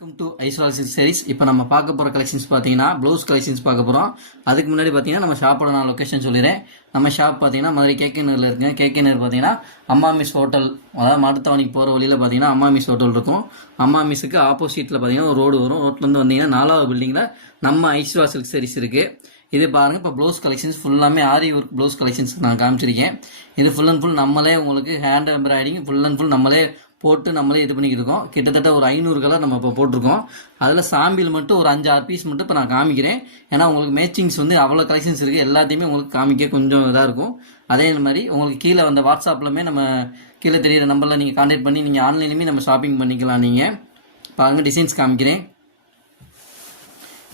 Welcome to Aishwara silk sarees. இப்போ நம்ம பார்க்க போகிற கலெக்ஷன்ஸ் பார்த்தீங்கன்னா ப்ளவுஸ் கலெக்ஷன்ஸ் பார்க்க போகிறோம். அதுக்கு முன்னாடி பார்த்தீங்கன்னா நம்ம ஷாப்போட நான் லொக்கேஷன் சொல்லிடுறேன். நம்ம ஷாப் பார்த்தீங்கன்னா மதுரை கேகேநகரில் இருக்குங்க. கேகேநகர் பார்த்தீங்கன்னா அம்மா மிஸ் ஹோட்டல், அதாவது மாட்டுத்தாவணிக்கு போகிற வழியில் பார்த்தீங்கன்னா அம்மா மிஸ் ஹோட்டல் இருக்கும். அம்மா மிஸ்ஸுக்கு ஆப்போசிட்டில் பார்த்தீங்கன்னா ஒரு ரோடு வரும். ரோட்லேருந்து வந்தீங்கன்னா 4வது பில்டிங்கில் நம்ம ஐஸ்வரா சில்க் சாரீஸ் இருக்குது. இது பாருங்கள், இப்போ ப்ளவுஸ் கலெக்ஷன்ஸ் ஃபுல்லாமே ஆரி ஒர்க் ப்ளவுஸ் கலெக்ஷன்ஸ் நான் காமிச்சிருக்கேன். இது ஃபுல் அண்ட் ஃபுல் நம்மளே உங்களுக்கு hand embroidering full and full நம்மளே போட்டு நம்மளே இது பண்ணிக்கிட்டு இருக்கோம். கிட்டத்தட்ட ஒரு 500 கலர் நம்ம இப்போ போட்டிருக்கோம். அதில் சாம்பிள் மட்டும் ஒரு 5-6 பீஸ் மட்டும் இப்போ நான் காமிக்கிறேன். ஏன்னா உங்களுக்கு மேட்சிங்ஸ் வந்து அவ்வளோ கலெக்ஷன்ஸ் இருக்குது. எல்லாத்தையுமே உங்களுக்கு காமிக்க கொஞ்சம் இதாக இருக்கும். அதே மாதிரி உங்களுக்கு கீழே வந்த வாட்ஸ்அப்லுமே நம்ம கீழே தெரியிற நம்பரில் நீங்கள் கான்டாக்ட் பண்ணி நீங்கள் ஆன்லைன்லேயுமே நம்ம ஷாப்பிங் பண்ணிக்கலாம். நீங்கள் பாருங்கள், டிசைன்ஸ் காமிக்கிறேன்.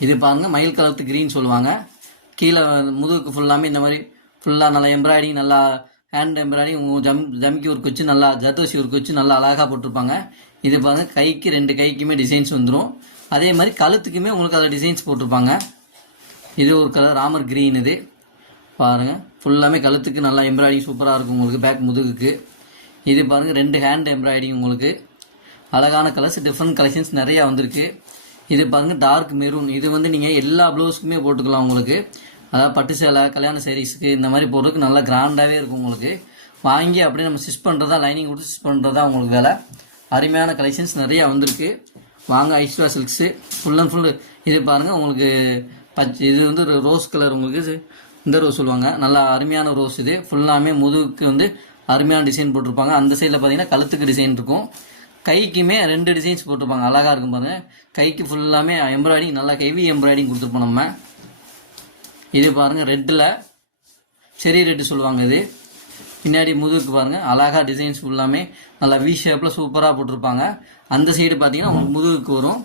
இது பாருங்கள், மயில் கலருக்கு க்ரீன் சொல்லுவாங்க. கீழே முதுகுக்கு ஃபுல்லாமே இந்த மாதிரி ஃபுல்லாக நல்லா எம்ப்ராய்டிங், நல்லா ஹேண்ட் எம்ப்ராய்டிங், ஜம்கி ஒர்க் வச்சு நல்லா ஜர்தோசி ஒர்க் வச்சு நல்லா அழகாக போட்டிருப்பாங்க. இது பாருங்கள், கைக்கு 2 கைக்குமே டிசைன்ஸ் வந்துடும். அதே மாதிரி கழுத்துக்குமே உங்களுக்கு அதில் டிசைன்ஸ் போட்டிருப்பாங்க. இது ஒரு கலர் ராமர் க்ரீன். இது பாருங்கள், ஃபுல்லாமே கழுத்துக்கு நல்லா எம்ப்ராய்டிங் சூப்பராக இருக்கும் உங்களுக்கு பேக் முதுகுக்கு. இது பாருங்கள், 2 ஹேண்ட் எம்ப்ராய்டிங் உங்களுக்கு அழகான கலர்ஸ், டிஃப்ரெண்ட் கலெக்ஷன்ஸ் நிறையா வந்திருக்கு. இது பாருங்கள், டார்க் மெரூன். இது வந்து நீங்கள் எல்லா ப்ளவுஸுக்குமே போட்டுக்கலாம் உங்களுக்கு. அதாவது பட்டு சேலை, கல்யாண சாரீஸ்க்கு இந்த மாதிரி போடுறதுக்கு நல்லா கிராண்டாகவே இருக்கும் உங்களுக்கு. வாங்கி அப்படியே நம்ம ஸ்டிச் பண்ணுறதா, லைனிங் கொடுத்து ஸ்டிச் பண்ணுறதா உங்களுக்கு வேலை. அருமையான கலெக்ஷன்ஸ் நிறையா வந்திருக்கு. வாங்க Aishwara silks full and full. இது பாருங்கள், உங்களுக்கு இது வந்து ஒரு ரோஸ் கலர், உங்களுக்கு இந்த ரோஸ் சொல்லுவாங்க, நல்லா அருமையான ரோஸ். இது ஃபுல்லாமே முதுகுக்கு வந்து அருமையான டிசைன் போட்டிருப்பாங்க. அந்த சைடில் பார்த்தீங்கன்னா கழுத்துக்கு டிசைன் இருக்கும். கைக்குமே 2 டிசைன்ஸ் போட்டிருப்பாங்க, அழகாக இருக்கும் பாருங்கள். கைக்கு ஃபுல்லாமே எம்ப்ராய்டிங், நல்லா ஹெவி எம்ப்ராய்டிங் கொடுத்துருப்போம் நம்ம. இது பாருங்கள், ரெட்டில் செரி ரெட்டு சொல்லுவாங்க. இது பின்னாடி முதுகுக்கு பாருங்கள், அழகாக டிசைன்ஸ் ஃபுல்லாமே நல்லா வி ஷேப்பில் சூப்பராக போட்டிருப்பாங்க. அந்த சைடு பார்த்தீங்கன்னா உங்களுக்கு முதுகுக்கு வரும்.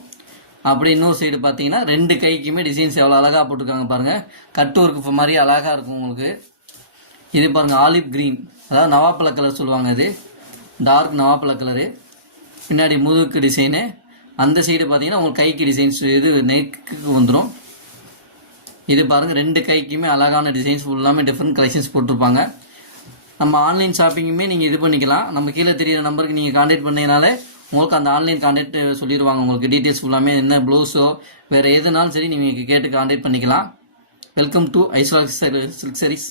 அப்படி இன்னொரு சைடு பார்த்தீங்கன்னா 2 கைக்குமே டிசைன்ஸ் எவ்வளோ அழகாக போட்டிருக்காங்க பாருங்கள். கட்டு ஒர்க்கு மாதிரி அழகாக இருக்கும் உங்களுக்கு. இது பாருங்கள், ஆலிவ் க்ரீன், அதாவது நவாப்பழ கலர் சொல்லுவாங்க. இது டார்க் நவாப்பழ கலரு. பின்னாடி முதுகுக்கு டிசைனு. அந்த சைடு பார்த்தீங்கன்னா உங்களுக்கு கைக்கு டிசைன்ஸ் இது நெக்குக்கு வந்துடும். இது பாருங்கள், 2 கைக்குமே அழகான டிசைன்ஸ் ஃபுல்லாமே டிஃப்ரெண்ட் கலெக்ஷன்ஸ் போட்டிருப்பாங்க. நம்ம ஆன்லைன் ஷாப்பிங்குமே நீங்கள் இது பண்ணிக்கலாம். நம்ம கீழே தெரியிற நம்பருக்கு நீங்கள் கான்டாக்ட் பண்ணினாலே உங்களுக்கு அந்த ஆன்லைன் கான்டாக்ட் சொல்லிடுவாங்க. உங்களுக்கு டீட்டெயில்ஸ் ஃபுல்லாமே என்ன ப்ளவுஸோ வேறு எதுனாலும் சரி நீங்கள் கேட்டு கான்டாக்ட் பண்ணிக்கலாம். Welcome to Aishwara silk saris.